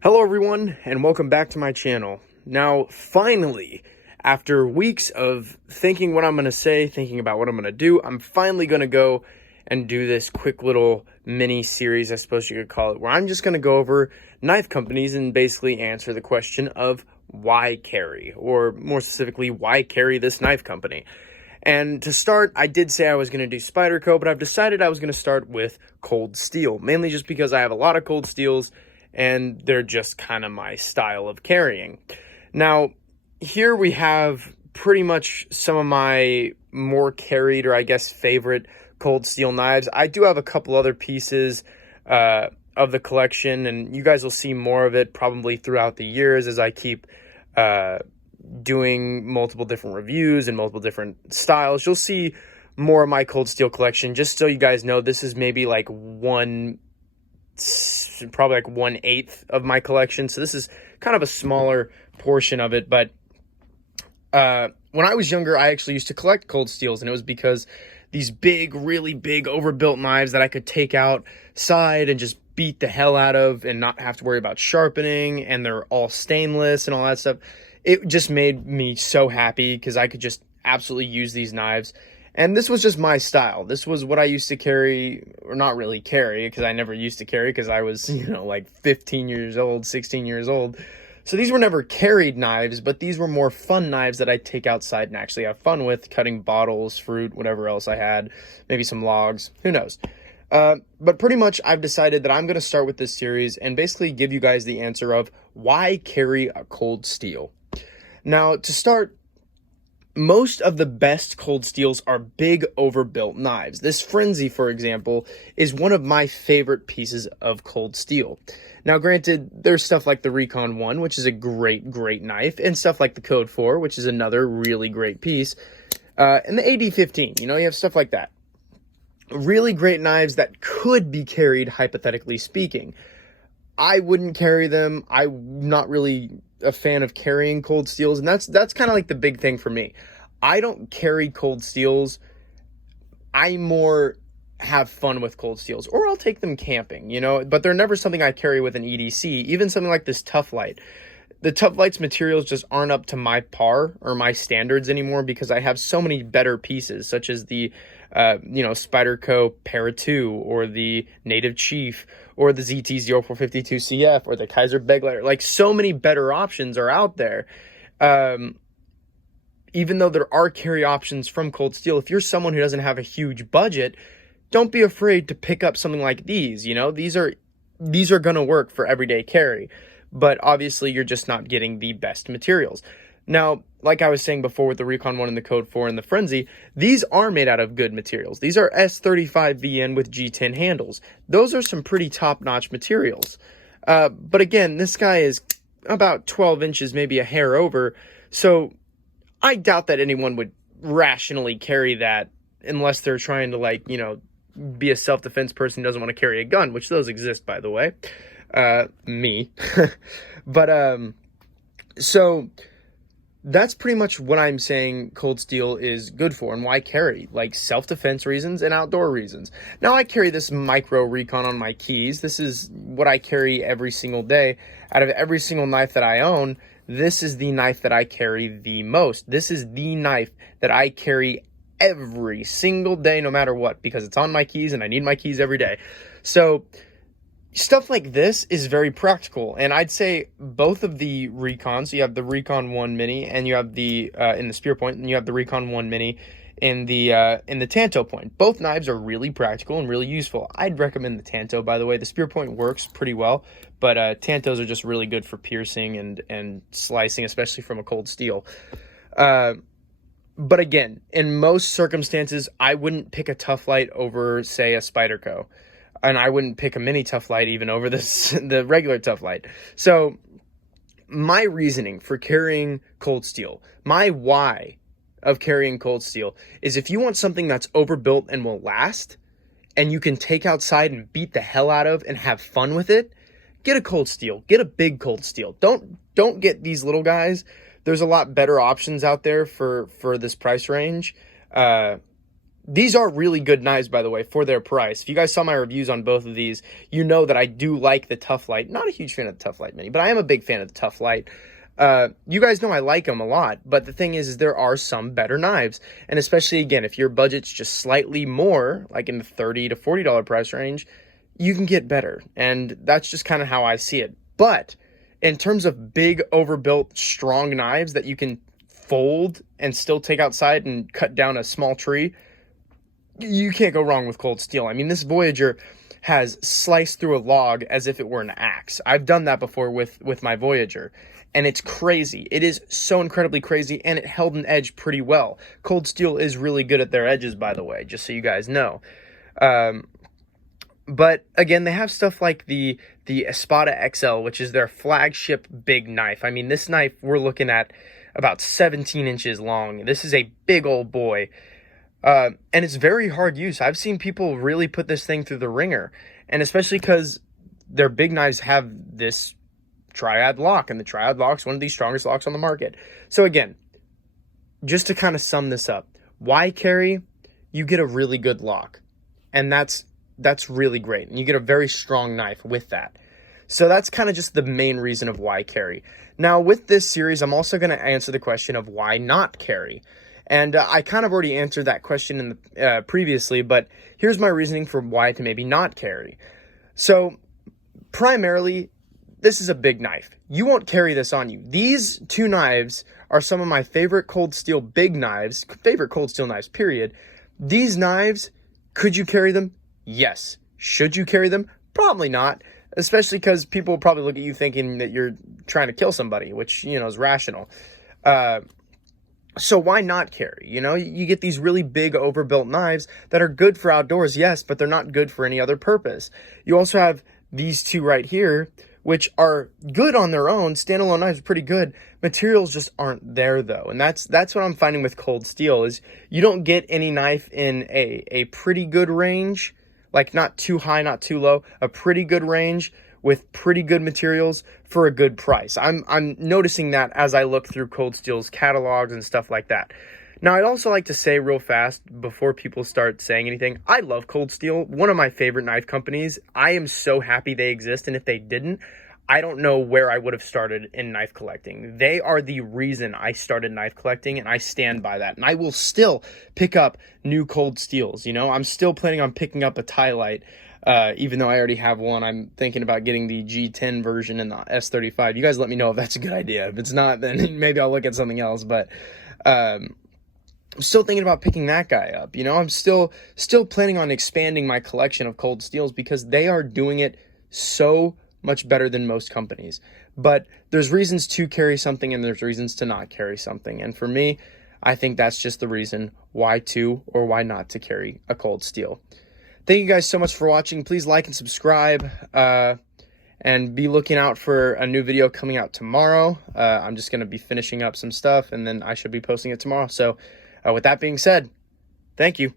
Hello everyone, and welcome back to my channel. Now, finally, after weeks of thinking what I'm going to say, thinking about what I'm going to do, I'm finally going to go and do this quick little mini series, I suppose you could call it, where I'm just going to go over knife companies and basically answer the question of why carry, or more specifically, why carry this knife company. And to start, I did say I was going to do Spyderco, but I've decided I was going to start with Cold Steel, mainly just because I have a lot of Cold Steels and they're just kind of my style of carrying. Now, here we have pretty much some of my more carried, or I guess favorite, Cold Steel knives. I do have a couple other pieces of the collection, and you guys will see more of it probably throughout the years as I keep doing multiple different reviews and multiple different styles. You'll see more of my Cold Steel collection. Just so you guys know, this is maybe like probably like 1/8 of my collection, so this is kind of a smaller portion of it. But when I was younger, I actually used to collect Cold Steels, and it was because these big, really big, overbuilt knives that I could take outside and just beat the hell out of and not have to worry about sharpening, and they're all stainless and all that stuff. It just made me so happy because I could just absolutely use these knives. And this was just my style. This was what I used to carry, or not really carry, because I never used to carry because I was, like 15 years old, 16 years old. So these were never carried knives, but these were more fun knives that I'd take outside and actually have fun with, cutting bottles, fruit, whatever else I had, maybe some logs, who knows. But pretty much I've decided that I'm going to start with this series and basically give you guys the answer of why carry a Cold Steel. Now, to start, most of the best Cold Steels are big, overbuilt knives. This Frenzy, for example, is one of my favorite pieces of Cold Steel. Now, granted, there's stuff like the Recon 1, which is a great, great knife, and stuff like the Code 4, which is another really great piece, and the AD-15, you have stuff like that. Really great knives that could be carried, hypothetically speaking. I wouldn't carry them. I'm not really a fan of carrying Cold Steels, and that's kind of like the big thing for me. I don't carry Cold Steels. I more have fun with Cold Steels, or I'll take them camping, but they're never something I carry with an EDC. Even something like this Tough Light. The Tough Light's materials just aren't up to my par or my standards anymore because I have so many better pieces, such as the Spyderco Para 2, or the Native Chief, or the ZT-0452CF, or the Kaiser Begleiter. Like, so many better options are out there. Even though there are carry options from Cold Steel, if you're someone who doesn't have a huge budget, don't be afraid to pick up something like these. These are going to work for everyday carry, but obviously you're just not getting the best materials. Now, like I was saying before with the Recon 1 and the Code 4 and the Frenzy, these are made out of good materials. These are S35VN with G10 handles. Those are some pretty top-notch materials. But again, this guy is about 12 inches, maybe a hair over, so I doubt that anyone would rationally carry that unless they're trying to, be a self-defense person who doesn't want to carry a gun, which those exist, by the way. Me. But, so that's pretty much what I'm saying Cold Steel is good for and why carry, like self-defense reasons and outdoor reasons. Now, I carry this Micro Recon on my keys. This is what I carry every single day. Out of every single knife that I own, this is the knife that I carry the most. This is the knife that I carry every single day, no matter what, because it's on my keys and I need my keys every day. So stuff like this is very practical, and I'd say both of the Recons, you have the Recon 1 Mini, and you have the in the Spear Point, and you have the Recon 1 Mini in the Tanto Point. Both knives are really practical and really useful. I'd recommend the Tanto, by the way. The Spear Point works pretty well, but Tantos are just really good for piercing and slicing, especially from a Cold Steel. But again, in most circumstances, I wouldn't pick a Tough Light over, say, a Spyderco. And I wouldn't pick a mini Tough Light even over the regular Tough Light. So my reasoning for carrying Cold Steel, my why of carrying Cold Steel, is if you want something that's overbuilt and will last, and you can take outside and beat the hell out of and have fun with it, get a Cold Steel. Get a big Cold Steel. Don't get these little guys. There's a lot better options out there for this price range. These are really good knives, by the way, for their price. If you guys saw my reviews on both of these, you know that I do like the Tough Light. Not a huge fan of the Tough Light Mini, but I am a big fan of the Tough Light. You guys know I like them a lot, but the thing is there are some better knives. And especially, again, if your budget's just slightly more, like in the $30 to $40 price range, you can get better. And that's just kind of how I see it. But in terms of big, overbuilt, strong knives that you can fold and still take outside and cut down a small tree, you can't go wrong with Cold Steel. I mean, this Voyager has sliced through a log as if it were an axe. I've done that before with my Voyager, and it's crazy. It is so incredibly crazy, and it held an edge pretty well. Cold Steel is really good at their edges, by the way, just so you guys know. But again, they have stuff like the Espada XL, which is their flagship big knife. I mean, this knife we're looking at about 17 inches long. This is a big old boy. And it's very hard use. I've seen people really put this thing through the ringer, and especially because their big knives have this triad lock, and the triad lock's one of the strongest locks on the market. So again, just to kind of sum this up, why carry? You get a really good lock, and that's really great, and you get a very strong knife with that. So that's kind of just the main reason of why carry. Now, with this series, I'm also going to answer the question of why not carry. And I kind of already answered that question in the, previously, but here's my reasoning for why to maybe not carry. So, primarily, this is a big knife. You won't carry this on you. These two knives are some of my favorite Cold Steel big knives, favorite Cold Steel knives, period. These knives, could you carry them? Yes. Should you carry them? Probably not, especially because people will probably look at you thinking that you're trying to kill somebody, which, you know, is rational. So why not carry? You know, you get these really big overbuilt knives that are good for outdoors, yes, but they're not good for any other purpose. You also have these two right here, which are good on their own. Standalone knives are pretty good. Materials just aren't there, though. And that's what I'm finding with Cold Steel is you don't get any knife in a pretty good range, like not too high, not too low, a pretty good range with pretty good materials for a good price. I'm noticing that as I look through Cold Steel's catalogs and stuff like that. Now, I'd also like to say real fast before people start saying anything, I love Cold Steel, one of my favorite knife companies. I am so happy they exist, and if they didn't, I don't know where I would have started in knife collecting. They are the reason I started knife collecting, and I stand by that. And I will still pick up new Cold Steels, you know? I'm still planning on picking up a Tylite. Even though I already have one, I'm thinking about getting the G10 version and the S35. You guys let me know if that's a good idea. If it's not, then maybe I'll look at something else. But I'm still thinking about picking that guy up. You know, I'm still planning on expanding my collection of Cold Steels because they are doing it so much better than most companies. But there's reasons to carry something and there's reasons to not carry something. And for me, I think that's just the reason why to or why not to carry a Cold Steel. Thank you guys so much for watching. Please like and subscribe, and be looking out for a new video coming out tomorrow. I'm just going to be finishing up some stuff, and then I should be posting it tomorrow. So with that being said, thank you.